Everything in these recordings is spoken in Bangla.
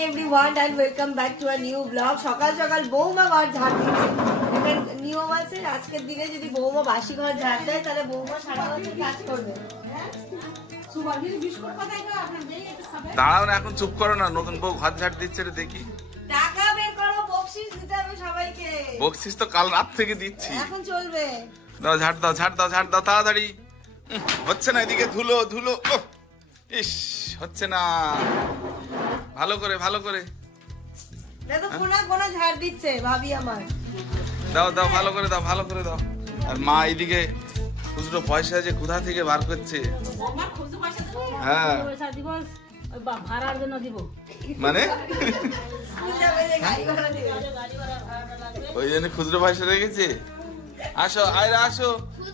everyone and welcome back to a new vlog. সকাল সকাল বৌমা ঘর ঝাড় দিচ্ছে। একটা নিয়ম আছে, আজকের দিনে যদি বৌমা বাসি ঘর ঝাড় দেয় তাহলে বৌমা সারা বছর কাজ করবে। দাঁড়াও না, এখন চুপ করো না। নতুন বউ ঘর ঝাড় দিচ্ছে রে, দেখি। টাকা বের করো, বকশিশ দিতে হবে সবাইকে। বকশিশ তো কাল রাত থেকে দিচ্ছি। এখন চলবে। দাও, ঝাড় দাও, ঝাড় দাও, ঝাড় দাও তাড়াতাড়ি। হচ্ছে না, এদিকে ধুলো ধুলো। ইস, হচ্ছে না। ভালো করে ভালো করে দেখো, কোনা কোনা ঝাড় দিচ্ছে ভাবি আমার। দাও দাও, ভালো করে দাও, ভালো করে দাও। আর মা এইদিকে খুচরো পয়সা যে কোথা থেকে বার করছে। হ্যাঁ, মানে ওই জন্য খুচরো পয়সা রেখেছে। আসো আয়রা, আসো,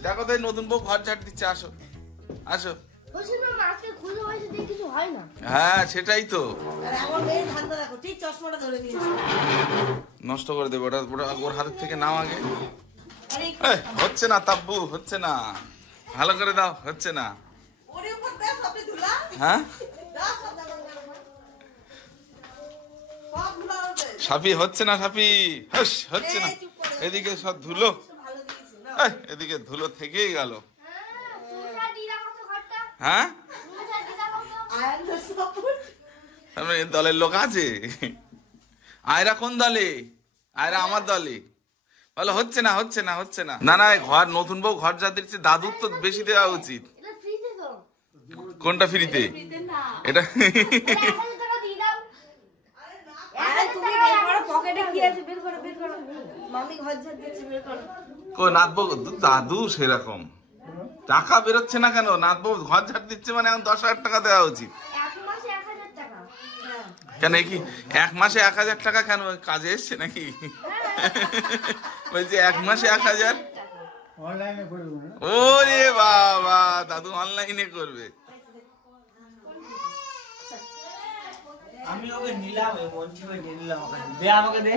দেখো তো নতুন বউ ঘর ঝাড় দিচ্ছে। আসো আসো। হ্যাঁ, সেটাই তো। নষ্ট করে দেবো ওটা, ওর হাতের থেকে নাও আগে। হচ্ছে না তাব্বু, হচ্ছে না। ভালো করে দাও, হচ্ছে না। হ্যাঁ, সাফি হচ্ছে না, সাফি হচ্ছে না। এদিকে সব ধুলো, এদিকে ধুলো থেকেই গেল। হ্যাঁ, দলের লোক আছে। আয়রা কোন দলে? আয়রা আমার দলে। বলো হচ্ছে না, হচ্ছে না, হচ্ছে না। না না, ঘর নতুন বউ ঘর যা দিচ্ছে, দাদুর তো বেশি দেওয়া উচিত। কোনটা ফ্রিতে? এটা দাদু সেরকম টাকা বেরোচ্ছে না কেন? নাথবউ ঘর ঝাড় দিচ্ছে মানে এখন 10,000 টাকা দেওয়া উচিত। কেন কি 1 মাসে 1,000 টাকা? কেন কাজে এসছে নাকি? বলছি 1 মাসে 1,000। ওরে বাবা, দাদু অনলাইনে করবে। আমি ওকে নিলাম, মঞ্চে নিলাম, দে আমাকে দে।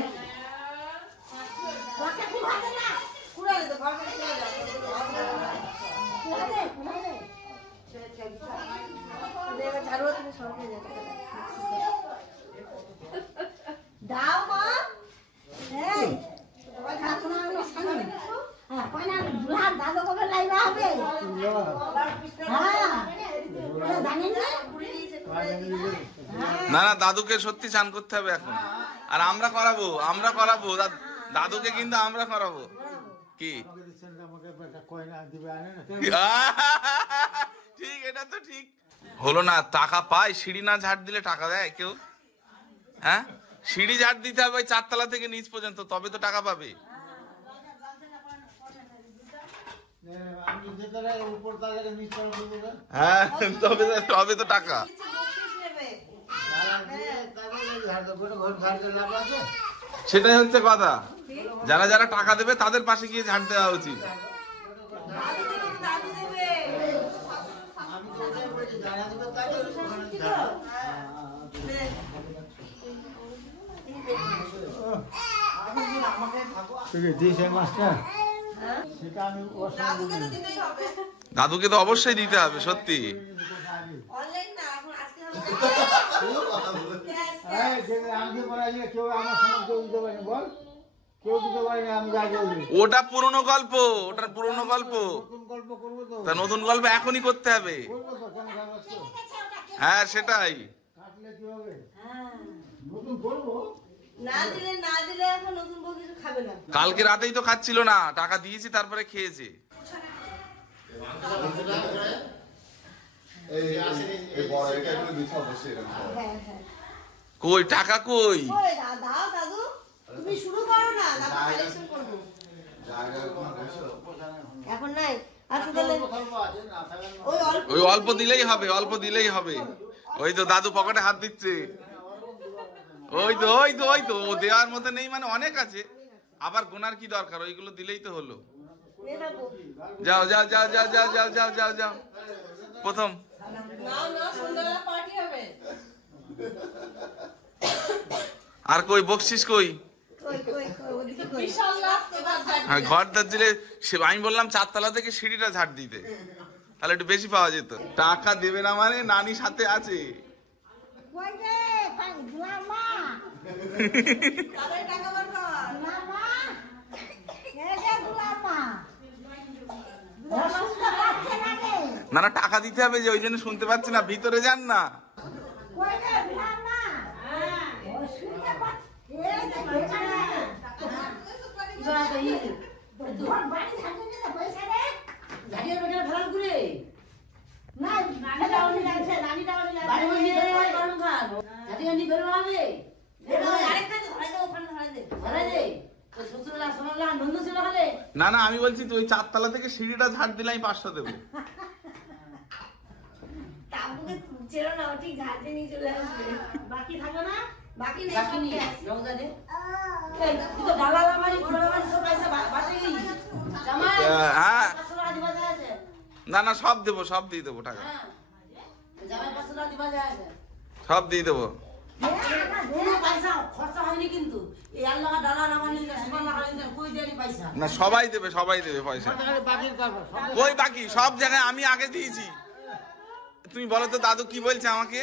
না না, দাদুকে সত্যি চান করতে হবে এখন। আর আমরা করাবো, আমরা করাবো দাদুকে, কিন্তু আমরা করাবো। কি ঠিক, এটা তো ঠিক হলো না। টাকা পায়, সিঁড়ি না ঝাড় দিলে টাকা দেয় কেউ? হ্যাঁ, সিঁড়ি ঝাড় দিতে হবে 4 তলা থেকে নিচ পর্যন্ত, তবে তো টাকা পাবে। হ্যাঁ, তবে তো টাকা। সেটাই হচ্ছে কথা। যারা যারা টাকা দেবে তাদের পাশে গিয়ে ঝাড় দেওয়া উচিত। দাদুকে তো অবশ্যই দিতে হবে, সত্যি। ওটা পুরনো গল্প, ওটার পুরনো গল্প। তা নতুন গল্প এখনই করতে হবে। হ্যাঁ, সেটাই। কালকে রাতেই তো খাচ্ছিল না, টাকা দিয়েছি তারপরে খেয়েছে। কই টাকা কই? ওই অল্প দিলেই হবে, অল্প দিলেই হবে। ওই তো দাদু পকেটে হাত দিচ্ছে। ওই তো ওই তো ওই তো, ও দেওয়ার মতো নেই মানে অনেক আছে। আবার গোনার কি দরকার? ওইগুলো দিলেই তো হলো। যাও যাও যাও যাও যাও যাও যাও যাও যাও। প্রথম আর কই বকশিস কই? ঘর দিলে আমি বললাম 4 তলা থেকে সিঁড়িটা ঝাড় দিতে, তাহলে একটু বেশি পাওয়া যেত। টাকা দেবে না মানে নানি সাথে আছে। না না টাকা দিতে হবে যে, ওই জন্য শুনতে পাচ্ছি না, ভিতরে যান না। না না আমি বলছি তো ওই 4 তলা থেকে সিঁড়িটা ঝাড় দিলে আমি 500 দেবো। বাকি থাকবে না, বাকি নেই। হ্যাঁ না না সব দেবো, সব দিয়ে দেবো টাকা, সব দিয়ে দেবো। না সবাই দেবে, সবাই দেবে পয়সা। ওই বাকি সব জায়গায় আমি আগে দিয়েছি। তুমি বলো তো দাদু কি বলছে আমাকে?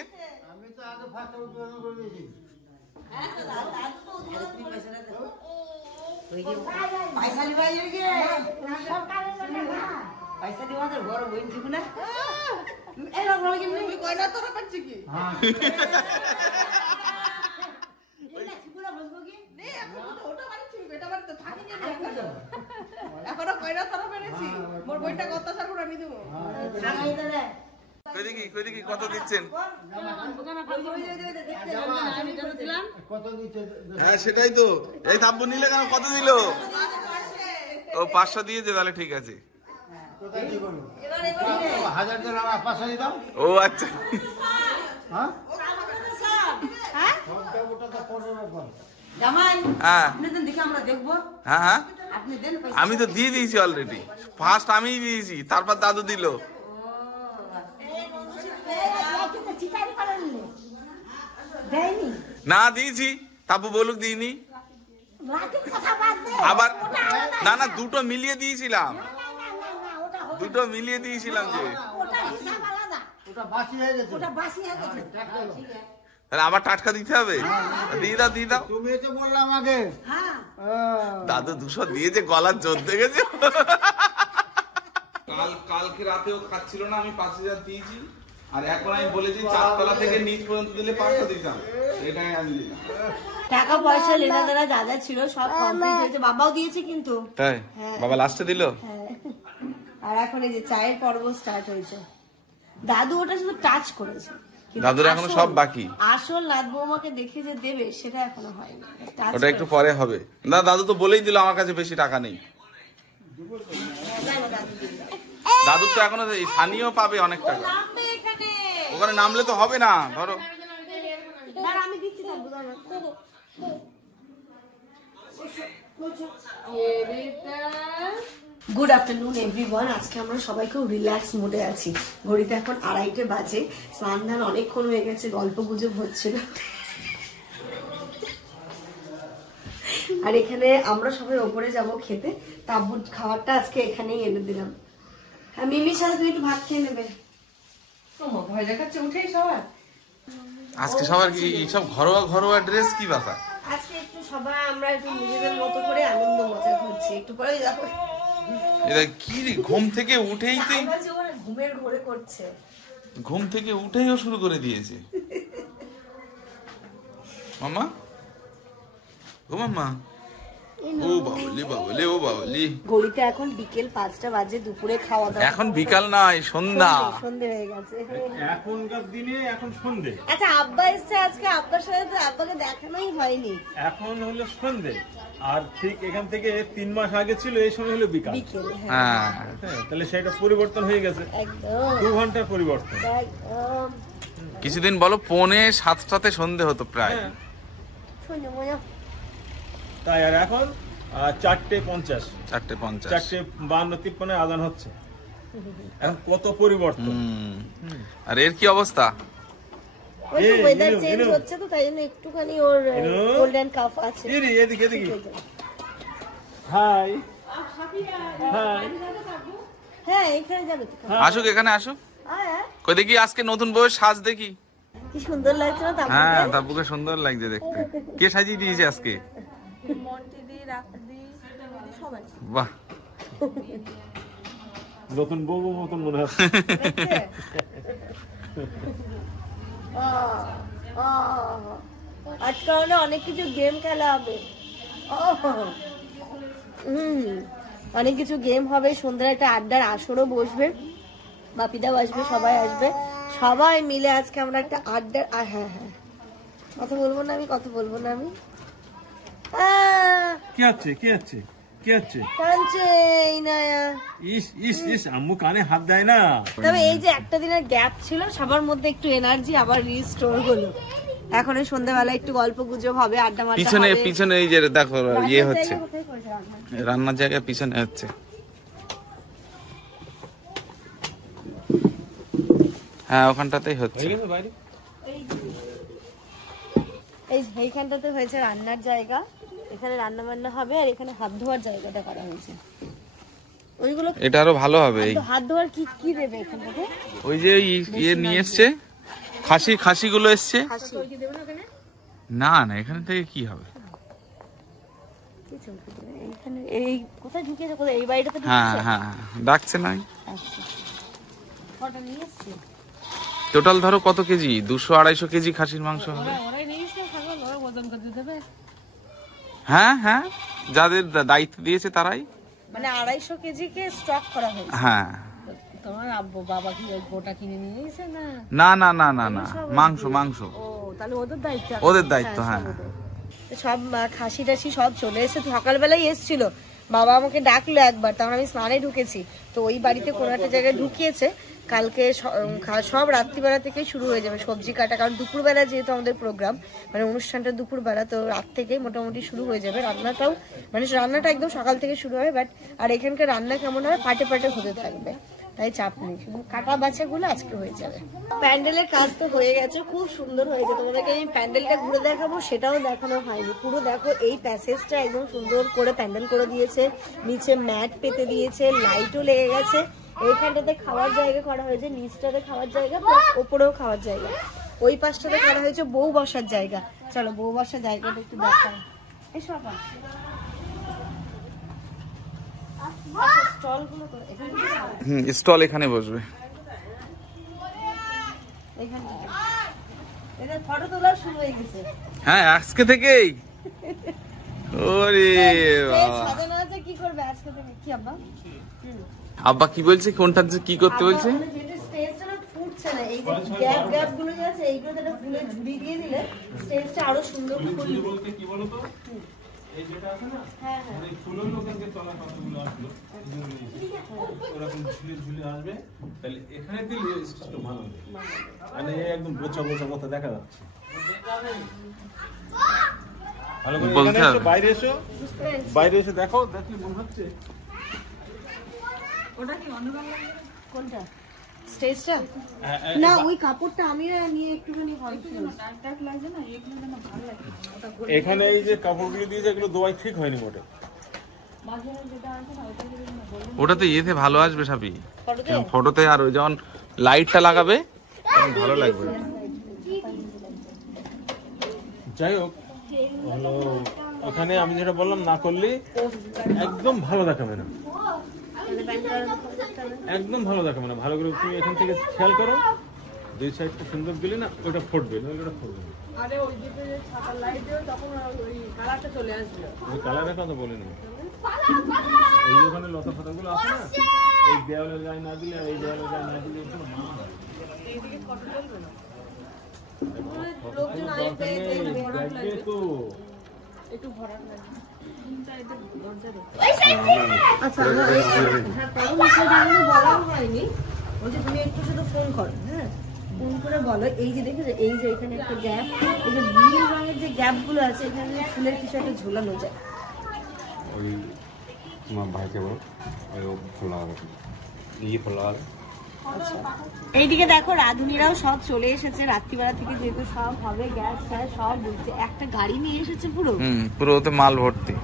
কত দিচ্ছেন? হ্যাঁ সেটাই তো। এই তাব্বু নিলে কেন, কত দিল? ও 500 দিয়েছে, তাহলে ঠিক আছে। ও আচ্ছা হ্যাঁ হ্যাঁ আমি তো দিয়ে দিয়েছি অলরেডি। ফার্স্ট আমিই দিয়েছি, তারপর দাদু দিল। না দিয়েছি, তাবু বলুক দিইনি। আবার না না দুটো মিলিয়ে দিয়েছিলাম, দুটো মিলিয়ে দিয়েছিলাম যে। তাহলে আবার টাটকা দিতে হবে? দিয়ে দাও, দিয়ে দাও। তুমি তো বললাম আগে দাদু 200 দিয়েছে, গলার জোর দেখেছে। কালকে রাতেও খাচ্ছিল না, আমি 5000 দিয়েছি। আর এখন আমি বলেছি 4 তলা থেকে নিচ পর্যন্ত দিলে 500 দিতাম, এটাই আমি দিলাম। টাকা পয়সা লেনা দেনা যা যা ছিল সব কমপ্লিট হয়েছে। বাবাও দিয়েছে কিন্তু। তাই বাবা লাস্টে দিল। হ্যাঁ, আর এখন এই যে চায়ের পর্ব স্টার্ট হয়েছে। দাদু ওটা শুধু টাচ করেছে, দাদুর এখনো সব বাকি। আসল নাত বৌমাকে দেখে যে দেবে সেটা এখনো হয়নি। ওটা একটু পরে হবে। না দাদু তো বলেই দিল আমার কাছে বেশি টাকা নেই। দাদুর তো এখনো স্থানীয় পাবে অনেক টাকা, ওখানে নামলে তো হবে না। ধরো আমি দিচ্ছি। Good afternoon everyone. আজকে আমরা সবাই খুব রিল্যাক্স মুডে আছি। ঘড়িতে এখন 2:30 বাজে। স্নান ধান অনেকক্ষণ হয়ে গেছে, গল্প গুজব হচ্ছিল। আর এখানে আমরা সবাই ওপরে যাব খেতে। তাব্বুর খাবারটা আজকে এখানেই এনে দিলাম। হ্যাঁ মিমির সাথে তুমি একটু ভাত খেয়ে নেবে। ভয় দেখাচ্ছে উঠেই সবার। আজকে সবার কি সব ঘরোয়া ঘরোয়া ড্রেস, কি ব্যাপার? আজকে একটু সবাই আমরা একটু নিজেদের মতো করে আনন্দ মজা করছি। একটু পরে যাবো। এটা কি রে, ঘুম থেকে উঠেই তো ঘুমের ঘোরে করছে। ঘুম থেকে উঠেই ও শুরু করে দিয়েছে। মামা ও মামা, ও বাবলি বাবলি, ও বাবলি। ঘড়িতে এখন বিকেল 5টা বাজে। দুপুরে খাওয়া দাওয়া এখন বিকাল নয়, সন্ধ্যা। সন্ধ্যে হয়ে গেছে এখনকার দিনে, এখন সন্ধে। আচ্ছা আব্বা এসছে আজকে, আব্বার সাথে তো আব্বাকে দেখানোই হয়নি। এখন হলো সন্ধে, আর ঠিক এখান থেকে 3 মাস আগে ছিল এই সময় হলো বিকাল। বিকেল, হ্যাঁ তাহলে সেটা পরিবর্তন হয়ে গেছে, একদম 2 ঘন্টার পরিবর্তন। একদম। কিছুদিন বলো 6:45 সন্ধে হতো প্রায়। শুনে মজা। তাই আর এখন 4:50, 4:50, 4:52-53 আজান হচ্ছে। এখন কত পরিবর্তন। আর এর কি অবস্থা? ওই তো ওয়েদার চেঞ্জ হচ্ছে তো, তাই জন্য একটুখানি ওর গোল্ডেন কাফ আছে। এদিকে এদিকে। High high. হ্যাঁ এখানে যাবে তো। আসুক, এখানে আসুক। কই দেখি আজকে নতুন বউয়ের সাজ দেখি। কি সুন্দর লাগছে না তাপকে? হ্যাঁ তাব্বুকে সুন্দর লাগছে দেখতে। কে সাজিয়ে দিয়েছে আজকে? বাহ, নতুন বউ মতন মনে হচ্ছে। আজকে অনেক কিছু গেম খেলা হবে। অনেক কিছু গেম হবে, সন্ধ্যায় একটা আড্ডার আসরও বসবে, বাপিদাও আসবে, সবাই আসবে, সবাই মিলে আজকে আমরা একটা আড্ডার হ্যাঁ হ্যাঁ কথা বলবো না আমি, কথা বলবো না আমি। কি আছে কি আছে কি আছে? কাঁদছে ইনায়া। ইস ইস ইস, আম্মু কানে হাত দেয় না। তবে এই যে একটা দিনের গ্যাপ ছিল, সবার মধ্যে একটু এনার্জি আবার রিস্টোর হলো। এখন এই সন্ধ্যাবেলা একটু গল্প গুজব হবে, আড্ডা মারতে হবে। পিছনে পিছনে এই যে দেখো ইয়ে হচ্ছে, রান্নার জায়গা পিছনে হচ্ছে। হ্যাঁ ওখানটাতেই হচ্ছে। বাইরে এইখানটাতে হয়েছে রান্নার জায়গা, এখানে রান্না বান্না হবে, আর এখানে হাত ধোয়ার জায়গাটা করা হয়েছে। ওইগুলো এটা আরো ভালো হবে। হাত ধোয়ার কি কি দেবে এখান থেকে? ওই যে ইয়ে নিয়ে এসছে, খাসি গুলো এসছে। না না এখান থেকে কি হবে? এইখানে এই কোথায় ঢুকিয়েছে, কোথায় এই বাড়িটাতে হ্যাঁ ঢুকিয়েছে? হ্যাঁ ডাকছে নাই। আচ্ছা কটা নিয়ে এসছে? টোটাল ধরো কত কেজি? 200-250 কেজি খাসির মাংস হবে। হ্যাঁ হ্যাঁ, যাদের দায়িত্ব দিয়েছে তারাই। মানে 250 কেজি কে স্টক করা হয়েছে। হ্যাঁ তোমার আব্বু বাবা কি গোটা কিনে নিয়ে এসে না? না না না না না, মাংস মাংস ও তাহলে ওদের দায়িত্ব। ওদের দায়িত্ব, হ্যাঁ। সব খাসি টাসি সব চলে এসে সকালবেলাই এসেছিল, বাবা আমাকে ডাকলো একবার, তখন আমি স্নানে ঢুকেছি, তো ওই বাড়িতে কোনো একটা জায়গায় ঢুকিয়েছে। কালকে সব রাত্রিবেলা থেকেই শুরু হয়ে যাবে সবজি কাটা, কারণ দুপুরবেলা যেহেতু আমাদের প্রোগ্রাম, মানে অনুষ্ঠানটা দুপুরবেলা, তো রাত থেকেই মোটামুটি শুরু হয়ে যাবে। রান্নাটাও মানে রান্নাটা একদম সকাল থেকে শুরু হয়, বাট আর এখানকার রান্না কেমন হয়, পাটে পাটে হতে থাকবে, তাই চাপ নেই, শুধু কাটা বাছাগুলো আজকে হয়ে যাবে। প্যান্ডেলের কাজ তো হয়ে গেছে, খুব সুন্দর হয়েছে। তোমাদেরকে আমি প্যান্ডেলটা ঘুরে দেখাবো, সেটাও দেখানো হয়নি। পুরো দেখো এই প্যাসেজটা একদম সুন্দর করে প্যান্ডেল করে দিয়েছে, নিচে ম্যাট পেতে দিয়েছে, লাইটও লেগে গেছে। এইখানটাতে খাওয়ার জায়গা করা হয়েছে, নিচটাতে খাওয়ার জায়গা, প্লাস ওপরেও খাওয়ার জায়গা। ওই পাশটাতে করা হয়েছে বউ বসার জায়গা। চলো বউ বসার জায়গাটা একটু দেখাও। এসো আপা। স্টল এখানে বসবে। ফটো তোলা শুরু হয়ে গেছে। হ্যাঁ আজকে থেকেই। ওরে সাজানো আছে, কি করবে আজকে থেকে? কি আব্বা? আব্বা কি বলছে, কোনটা কি করতে বলছে? স্টেজটা না ফুটছে না, এই যে গ্যাপ গুলো আছে, এইগুলোতে একটা ফুলের ঝুড়ি দিয়ে দিলে স্টেজটা আরো সুন্দর ফুলবে। বলতে কি বলো তো, এই যেটা আছে না, হ্যাঁ হ্যাঁ, এই ফুলের লোকের তলা কতগুলো আসলো, ওরকম ঝুলে ঝুলে আসবে, তাহলে এখানে দিলে স্টেজটা ভালো হবে। মানে একদম বোচা বোচা মতো দেখা যাচ্ছে। ভালো করে এখানে এসো, বাইরে এসো, বাইরে এসে দেখো, দেখলে মনে হচ্ছে ওটা কি অনুরঙ্গন? কোনটা স্টেজটা? না ওই কাপড়টা আমি নিয়ে একটুখানি লাগছে না, এগুলো না ভালো লাগে। এখানে এই যে কাপড়গুলো দিয়েছে, এগুলো দোয়াই ঠিক হয়নি মোটে। ওটাতে ইয়েতে ভালো আসবে সাবি, ফটোতে। আর ওই যখন লাইটটা লাগাবে তখন ভালো লাগবে। যাই হোক, হলো ওখানে আমি যেটা বললাম, না করলে একদম ভালো দেখাবে না, একদম ভালো দেখাবে না। ভালো করে তুমি এখান থেকে খেয়াল করো, দুই সাইডটা সুন্দর দিলে না, ওটা ফুটবে না, ওটা ফুটবে না। আরে ওই দিকে যে ছাতার লাইট দিও, তখন ওই কালারটা চলে আসবে। ওই কালারের কথা বলিনি, ওই ওখানে লতা ফাতাগুলো আছে না, এই দেওয়ালের গায়ে না দিলে, এই দেওয়ালের গায়ে না দিলে একটু মা হয়। এইদিকে ফটো তুলবে না, লোকজন আসবে দেখবে তো, একটু ভরাট লাগবে। আচ্ছা বলাও হয়নি, বলছি তুমি একটু শুধু ফোন করো, হ্যাঁ ফোন করে বলো। এই যে দেখেছো, এই যে এখানে একটা গ্যাপ, এই যে নীল রঙের যে গ্যাপ গুলো আছে, এখানে ফুলের কিছু একটা ঝোলানো যায়। ওই তোমার ভাইকে বলো, ওই খোলা হবে, ইয়ে খোলা হবে। এইদিকে দেখো রাধুনিরাও সব চলে এসেছে, রাত্রিবেলা থেকে যেহেতু সব হবে, গ্যাস ফ্যাস সব বলছে, একটা গাড়ি নিয়ে এসেছে পুরো। পুরো ওতে মাল ভর্তি।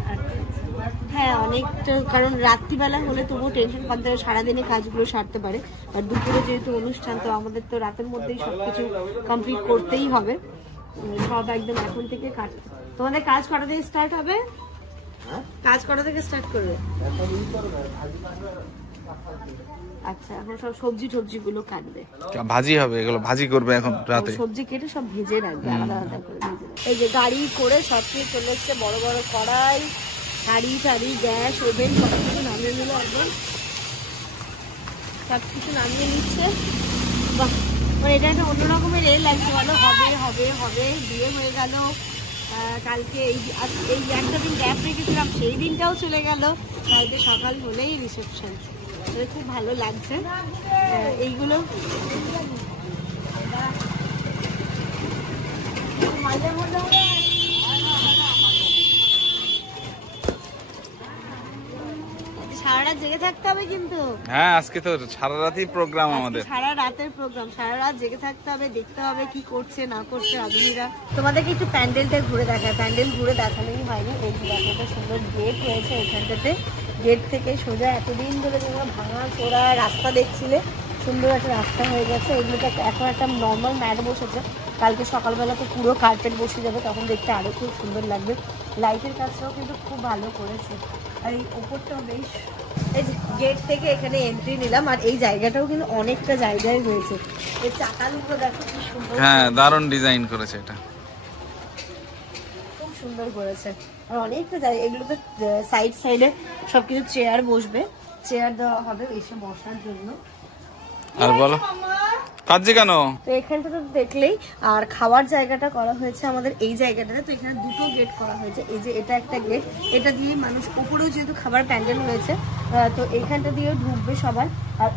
হ্যাঁ হ্যাঁ অনেকটা, কারণ রাত্রিবেলা হলে তবুও টেনশন কম থাকে, সারাদিনে কাজগুলো সারতে পারে। আর দুপুরে যেহেতু অনুষ্ঠান, তো আমাদের তো রাতের মধ্যেই সবকিছু কমপ্লিট করতেই হবে। সব একদম এখন থেকে কাজ। তোমাদের কাজ কটা থেকে স্টার্ট হবে? কাজ কটা থেকে স্টার্ট করবে? আচ্ছা, এখন সব সবজি টবজি গুলো কাটবে, ভাজি হবে, এগুলো ভাজি করবে এখন রাতে। সবজি কেটে সব ভেজে রাখবে আলাদা আলাদা করে। এই যে গাড়ি করে সব কিছু চলে এসছে, বড় বড় কড়াই, হাঁড়ি টাড়ি, গ্যাস, ওভেন সব কিছু নামিয়ে নিল একদম, সব কিছু নামিয়ে নিচ্ছে। বাহ, মানে এটা একটা অন্যরকমের লাগছে, বলো হবে হবে হবে। বিয়ে হয়ে গেল কালকে, এই একটা দিন গ্যাপ রেখেছিলাম, সেই দিনটাও চলে গেল। কালকে সকাল হলেই রিসেপশন, খুব ভালো লাগছে। এইগুলো সারা রাত জেগে থাকতে হবে কিন্তু। হ্যাঁ, আজকে তো সারা রাতই প্রোগ্রাম আমাদের, সারা রাতের প্রোগ্রাম, সারা রাত জেগে থাকতে হবে, দেখতে হবে কি করছে না করছে আদমিরা। তোমাদেরকে একটু প্যান্ডেলটা ঘুরে দেখায়, প্যান্ডেল ঘুরে দেখানোই হয়নি। এই একটা সুন্দর গেট হয়েছে এখানটাতে, গেট থেকে সোজা এতদিন ধরে তোমরা ভাঙা চোরা রাস্তা দেখছিলে, সুন্দর একটা রাস্তা হয়ে গেছে। এগুলোতে এখন একটা নর্মাল ম্যাট বসেছে, কালকে সকালবেলা তো পুরো কার্পেট বসে যাবে, তখন দেখতে আরো খুব সুন্দর লাগবে। লাইটের কাজটাও কিন্তু খুব ভালো করেছে। আর এই ওপরটাও বেশ, এই যে গেট থেকে এখানে এন্ট্রি নিলাম, আর এই জায়গাটাও কিন্তু অনেকটা জায়গায় হয়েছে। এই চাকালগুলো দেখো কি সুন্দর, হ্যাঁ দারুণ ডিজাইন করেছে, এটা খুব সুন্দর করেছে। আর অনেকটা জায়গা, এগুলো তো সাইড সাইডে সবকিছু চেয়ার বসবে, চেয়ার দেওয়া হবে এসে বসার জন্য। আর বলো কাজে কেন? তো এখানটা তো দেখলেই, আর খাওয়ার জায়গাটা করা হয়েছে আমাদের এই জায়গাটাতে। তো এখানে দুটো গেট করা হয়েছে, এই যে এটা একটা গেট, এটা দিয়ে মানুষ উপরেও যেহেতু খাবার প্যান্ডেল হয়েছে, তো এইখানটা দিয়েও ঢুকবে সবাই। আর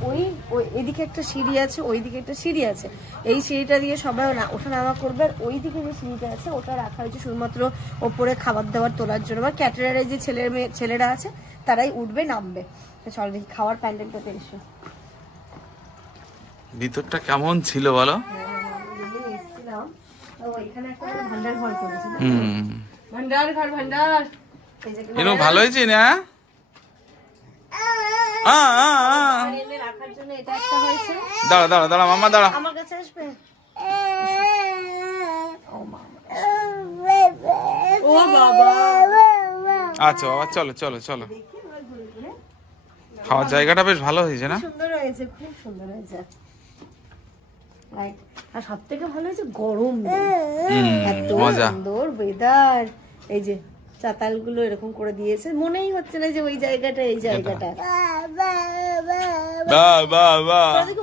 এদিকে একটা সিঁড়ি আছে, ওইদিকে একটা সিঁড়ি আছে, এই সিঁড়িটা দিয়ে সবাই ওঠা নামা করবে। আর ওইদিকে যে সিঁড়িটা আছে ওটা রাখা হয়েছে শুধুমাত্র ওপরে খাবার দাবার তোলার জন্য, বা ক্যাটারারের যে ছেলেরা আছে তারাই উঠবে নামবে। চল দেখি খাওয়ার প্যান্ডেলটাতে এসে ভিতরটা কেমন ছিল বলো? ভালো হয়েছে না? দাঁড়া দাঁড়া দাঁড়া মামা দাঁড়া, আমার কাছে আসবে। ও বাবা, আচ্ছা বাবা চলো চলো চলো। খাওয়ার জায়গাটা বেশ ভালো হয়েছে না? সুন্দর হয়েছে, খুব সুন্দর হয়েছে। আর সব থেকে ভালো হয়েছে গরম, এত সুন্দর ওয়েদার। এই যে চাতালগুলো এরকম করে দিয়েছে, মনেই হচ্ছে না যে ওই জায়গাটা এই জায়গাটা।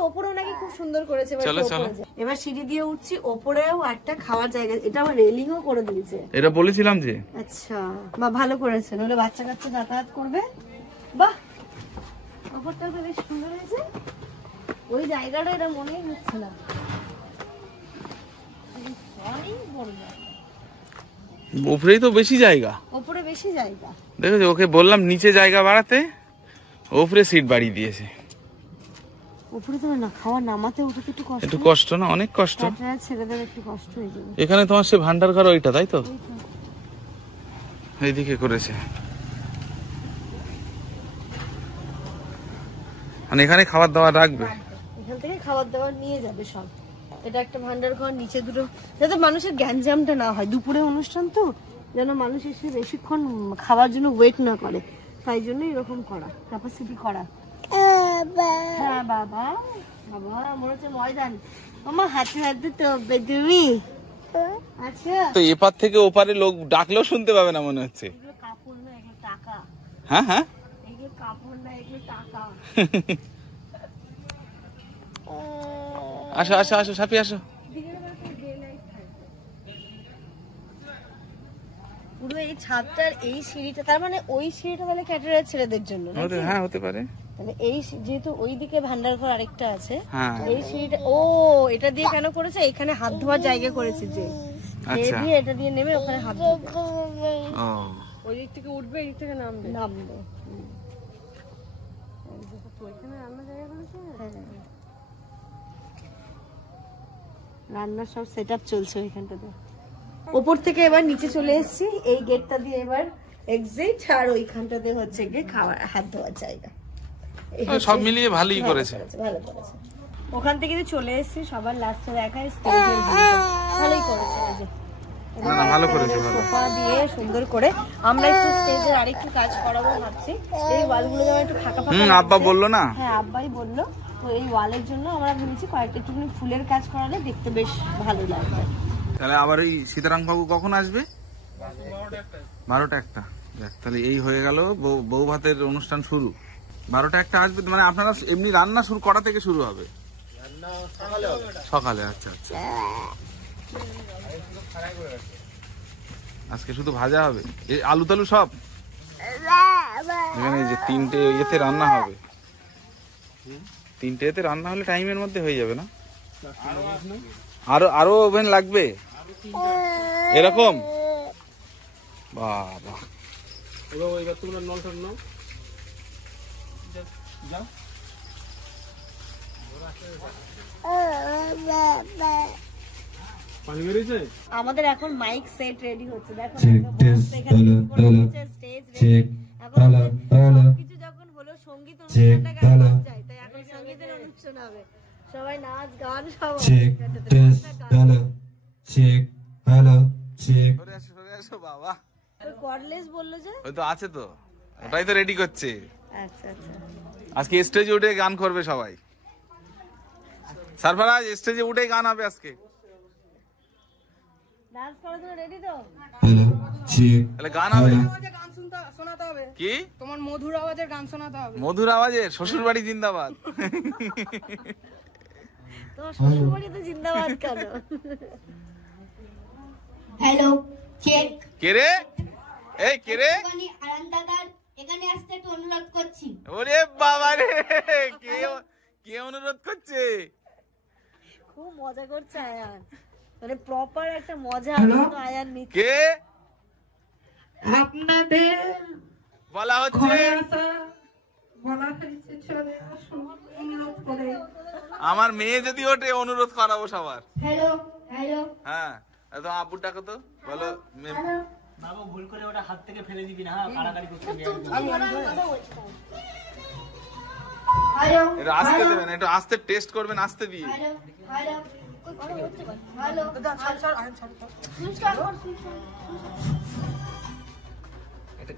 ওপরেও নাকি খুব সুন্দর করেছে। এবার সিঁড়ি দিয়ে উঠছি, ওপরেও একটা খাওয়ার জায়গা, এটা আবার রেলিংও করে দিয়েছে। এটা বলেছিলাম যে। আচ্ছা, বা ভালো করেছে, নইলে বাচ্চা কাচ্চা যাতায়াত করবে। বাহ, ওপরটা বেশ সুন্দর হয়েছে। ওই জায়গাটা এটা মনেই হচ্ছে না, উপরেই তো বেশি জায়গা, ওপরে বেশি জায়গা। দেখেছো, ওকে বললাম নিচে জায়গা বাড়াতে, উপরে সিট বাড়িয়ে দিয়েছে। উপরে তো না, খাওয়া নামাতে উঠতে একটু কষ্ট, একটু কষ্ট না? অনেক কষ্ট, ছেলেদের একটু কষ্ট হয়ে যাবে। এখানে তোমার সে ভান্ডার ঘর ওইটা, তাই তো? এইদিকে করেছে, মানে এখানে খাবার দাবার রাখবে, এখান থেকে খাবার দাবার নিয়ে যাবে সব। এটা একটা ভান্ডার ঘর, নিচে দুটো, যাতে মানুষের গ্যাঞ্জামটা না হয়। দুপুরে অনুষ্ঠান তো, যেন মানুষ এসে বেশিক্ষণ খাওয়ার জন্য ওয়েট না করে, তাই জন্য এরকম করা, ক্যাপাসিটি করা। হ্যাঁ বাবা, বাবা মনে হচ্ছে ময়দান। আমার হাতে হাতে তো তুমি। আচ্ছা, তো এপার থেকে ওপারে লোক ডাকলেও শুনতে পাবে না মনে হচ্ছে। এগুলো কাপড় না, এগুলো টাকা। হ্যাঁ হ্যাঁ, এগুলো কাপড় না, এগুলো টাকা। আসো আসো আসো সাপি আসো। পুরো এই ছাদটার এই সিঁড়িটা, তার মানে ওই সিঁড়িটা তাহলে ক্যাটারার ছেলেদের জন্য। হ্যাঁ হতে পারে, তাহলে এই যেহেতু ওইদিকে ভান্ডার ঘর আরেকটা আছে, হ্যাঁ এই সিঁড়িটা, ও এটা দিয়ে কেন করেছে, এখানে হাত ধোয়ার জায়গা করেছে, যে দিয়ে এটা দিয়ে নেমে ওখানে হাত ধোবে। ওই দিক থেকে উঠবে, এই দিক থেকে নামবে। রান্নার সব সেট আপ চলছে ওইখানটাতে। ওপর থেকে এবার নিচে চলে এসেছি, এই গেটটা দিয়ে এবার এক্সিট, আর ওইখানটাতে হচ্ছে গিয়ে খাওয়ার হাত ধোয়ার জায়গা। সব মিলিয়ে ভালোই করেছে। ভালো করেছে। ওখান থেকে চলে এসেছি সবার লাস্টে দেখা স্টেজের ভালোই করেছে। এই যে ভালো করেছে, ভালো। সোফা দিয়ে সুন্দর করে আমরা একটু স্টেজের আরেকটু কাজ করাবো ভাবছি। এই ওয়ালগুলো যেমন একটু ফাঁকা ফাঁকা। আব্বা বললো না? হ্যাঁ আব্বাই বললো। তো এই ওয়ালের জন্য আমরা ভেবেছি কয়েকটা একটুখানি ফুলের কাজ করালে দেখতে বেশ ভালো লাগবে। তাহলে আবার ওই সীতারাম বাবু কখন আসবে? 12টা 1টা। তাহলে এই হয়ে গেল বউ ভাতের অনুষ্ঠান শুরু। 12টা 1টা আসবে, মানে আপনারা এমনি রান্না শুরু করা থেকে শুরু হবে? সকালে। আচ্ছা আচ্ছা। আজকে শুধু ভাজা হবে, এই আলু টালু সব এখানে। এই যে 3টে ইয়েতে রান্না হবে, 3টে এতে রান্না হলে টাইমের মধ্যে হয়ে যাবে না? আরো ওভেন লাগবে এরকম? বাবা, এবার তোমরা নলটা নাও, যাও। পানি বেরিয়েছে? আমাদের এখন মাইক সেট রেডি হচ্ছে, দেখো স্টেজ কিছু যখন হলো সঙ্গীত অনুষ্ঠানটা গান যায়, তাই এখন সঙ্গীতের অনুষ্ঠান হবে, সবাই নাচ গান সব। বাবা কর্ডলেস বললো যে ওই তো আছে, তো ওটাই তো রেডি করছে। আচ্ছা আচ্ছা, আজকে স্টেজে উঠে গান করবে সবাই। সারফরাজ স্টেজে উঠে গান হবে আজকে। ডান্স করার জন্য রেডি তো? তাহলে গান হবে। গান শোনাতে হবে কি? তোমার মধুর আওয়াজের গান শোনাতে হবে। মধুর আওয়াজের শ্বশুর বাড়ি জিন্দাবাদ। তোমার শ্বশুর বাড়িতে জিন্দাবাদ কেন? Hello, check. কে রে? এই কে রে? আরাম দাদার এখানে আসতে একটু অনুরোধ করছি। ওরে বাবা রে, কে অনুরোধ করছে? খুব মজা করছে আয়ান, মানে প্রপার একটা মজা আয়ান নিচ্ছে। কে? আপনাদের বলা হচ্ছে বলা হয়েছে চলে আসুন অনুরোধ করে। আমার মেয়ে যদি ওঠে অনুরোধ করাবো সবার। হ্যালো হ্যালো, হ্যাঁ, তো আব্বুর ডাকো তো, বলো। বাবু ভুল করে ওটা হাত থেকে ফেলে দিবি না, হ্যাঁ কাড়াকাড়ি করতে হবে। হ্যালো একটু আস্তে দেবেন, একটু আস্তে টেস্ট করবেন, আস্তে দিয়ে। হ্যালো হ্যালো হ্যালো,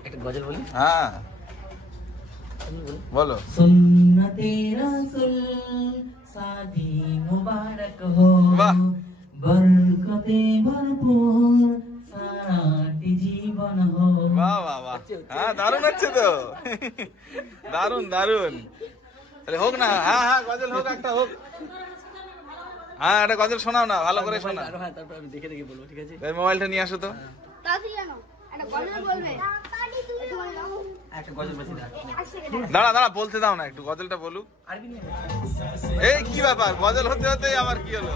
একটা গজল বলি। হ্যাঁ বলো। সুন্নতে রাসূল শাদি মুবারক হো, বাহ, বরকতে ভরপুর সারাটি জীবন হো। বাহ বাহ বাহ, হ্যাঁ দারুণ হচ্ছে তো, দারুণ দারুণ। তাহলে হোক না, হ্যাঁ হ্যাঁ গজল হোক, একটা হোক। হ্যাঁ একটা গজল শোনাও না, ভালো করে শোনাও। হ্যাঁ তারপর আমি দেখে দেখে বলবো, ঠিক আছে? এই মোবাইলটা নিয়ে আসো তো। একটা গজল বাজি দাও। দাঁড়া দাঁড়া, বলতে দাও না, একটু গজলটা বলুক। আরবি নিয়ে এই কি ব্যাপার, গজল হতে হতে আবার কি হলো?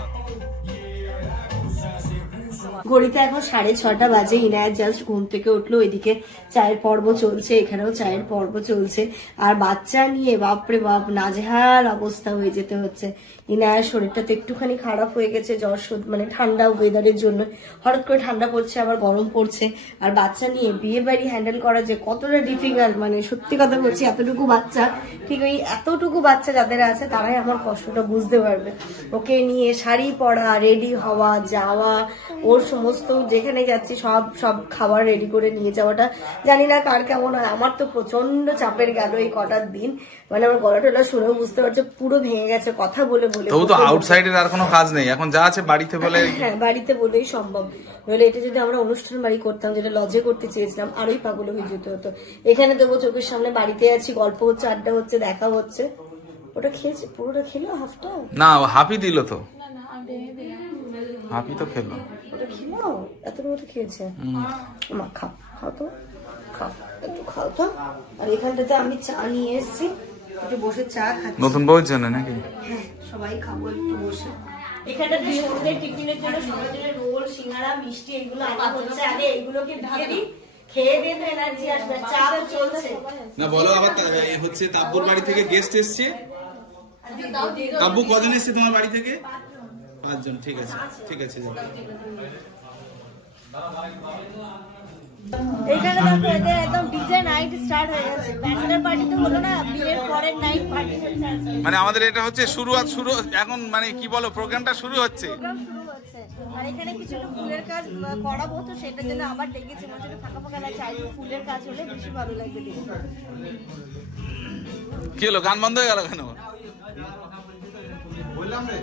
ঘড়িতে এখন 6:30 বাজে। ইনায়াত জাস্ট ঘুম থেকে উঠলো, ওইদিকে চায়ের পর্ব চলছে, এখানেও চায়ের পর্ব চলছে। আর বাচ্চা নিয়ে বাপরে বাপ নাজেহাল অবস্থা হয়ে যেতে হচ্ছে। ইনায়ার শরীরটা তো একটুখানি খারাপ হয়ে গেছে, জ্বর মানে ঠান্ডা ওয়েদারের জন্য, হঠাৎ করে ঠান্ডা পড়ছে আবার গরম পড়ছে। আর বাচ্চা নিয়ে বিয়ে বাড়ি হ্যান্ডেল করা যে কতটা ডিফিকাল্ট, মানে সত্যি কথা বলছি, এতটুকু বাচ্চা, ঠিক ওই এতটুকু বাচ্চা যাদের আছে তারাই আমার কষ্টটা বুঝতে পারবে। ওকে নিয়ে শাড়ি পরা, রেডি হওয়া, যাওয়া, ওর সমস্ত যেখানে যাচ্ছি সব খাবার রেডি করে নিয়ে যাওয়াটা জানি না কার কেমন হয়, আমার তো প্রচন্ড চাপের গেল এই কটার দিন। মানে আমার গলা টলা শুনেও বুঝতে পারছে পুরো ভেঙে গেছে কথা বলে বলে। তবু তো আউটসাইডের আর কোনো কাজ নেই, এখন যা আছে বাড়িতে বলে। হ্যাঁ বাড়িতে বলেই সম্ভব, নইলে এটা যদি আমরা অনুষ্ঠান বাড়ি করতাম, যেটা লজে করতে চেয়েছিলাম, আরোই পাগল হয়ে যেতে হতো। এখানে দেবো চোখের সামনে, বাড়িতে আছি, গল্প হচ্ছে, আড্ডা হচ্ছে, দেখা হচ্ছে। ওটা খেয়েছে, পুরোটা খেলো হাফটা? না, হাফি দিল তো, হাফি তো খেলো। ওটা খেলো, এতটুকু তো খেয়েছে। মা খাও, খাও তো, খাও, একটু খাও তো। আর এখানটাতে আমি চা নিয়ে এসেছি, একটু বসে চা খাচ্ছি। নতুন বউয়ের জন্য নাকি? হ্যাঁ সবাই খাবো একটু বসে। এখানটাতে সন্ধ্যে টিফিনের জন্য সবার জন্য রোল, সিঙ্গাড়া, মিষ্টি এগুলো আনা হচ্ছে। আগে এগুলোকে দিয়ে দিই, খেয়ে দিয়ে তো এনার্জি আসবে। চা তো চলছে না, বলো আবার। হচ্ছে তাব্বুর বাড়ি থেকে গেস্ট এসছে। তাব্বু কজন এসছে তোমার বাড়ি থেকে? 5 জন। ঠিক আছে ঠিক আছে। এখানে দেখো এদের একদম ডিজে নাইট স্টার্ট হয়ে গেছে। ব্যাচেলর পার্টি তো হলো না, বিয়ের পরের নাইট পার্টি হচ্ছে আজকে। মানে আমাদের এটা হচ্ছে শুরু এখন মানে কি বলো প্রোগ্রামটা শুরু হচ্ছে। প্রোগ্রাম শুরু হচ্ছে। আর এখানে কিছু একটু ফুলের কাজ করাবো, তো সেটার জন্য আবার ডেকেছি। মনে হচ্ছে ফাঁকা ফাঁকা লাগছে, আর একটু ফুলের কাজ হলে বেশি ভালো লাগবে দেখতে। কি হলো, গান বন্ধ হয়ে গেল কেন? বললাম রে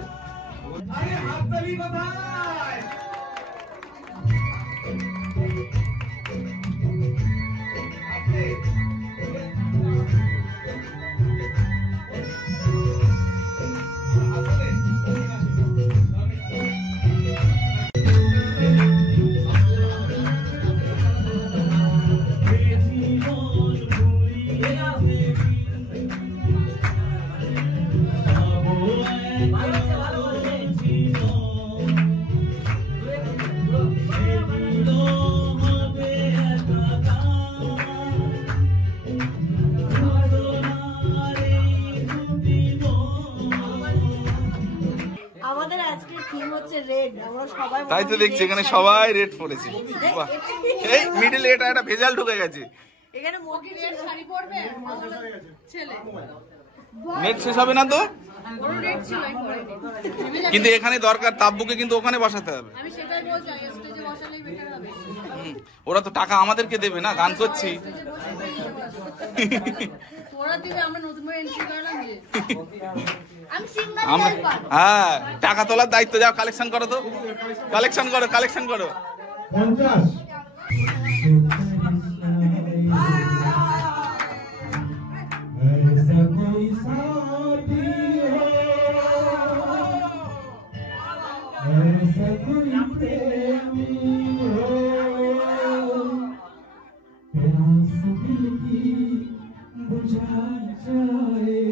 আমাদের আজকের থিম হচ্ছে রেড। আমরা সবাই তাই তো দেখছি এখানে সবাই রেড পরেছে। বাহ, এই মিডল এটা একটা ভেজাল ঢুকে গেছে। এখানে মুরগি রেড শাড়ি পরবে ছেলে। নেট শেষ হবে না তো, বড় রেড ছিল আমি পরিনি। কিন্তু এখানে দরকার তাব্বুকে কিন্তু ওখানে বসাতে হবে। আমি সেটাই বলছি, স্টেজে বসালেই বেটার হবে। ওরা তো টাকা আমাদেরকে দেবে না, গান করছি। তোরা দিবে, আমরা নতুন করে এন্ট্রি করলাম যে। আমি সিঙ্গার আমরা হেল্পার। হ্যাঁ, টাকা তোলার দায়িত্ব। যাও কালেকশন করো, তো কালেকশন করো, কালেকশন করো। 50 ऐसा कोई साथी हो, ऐसा कोई प्रेमी हो, प्यास दिल की बुझा जाए।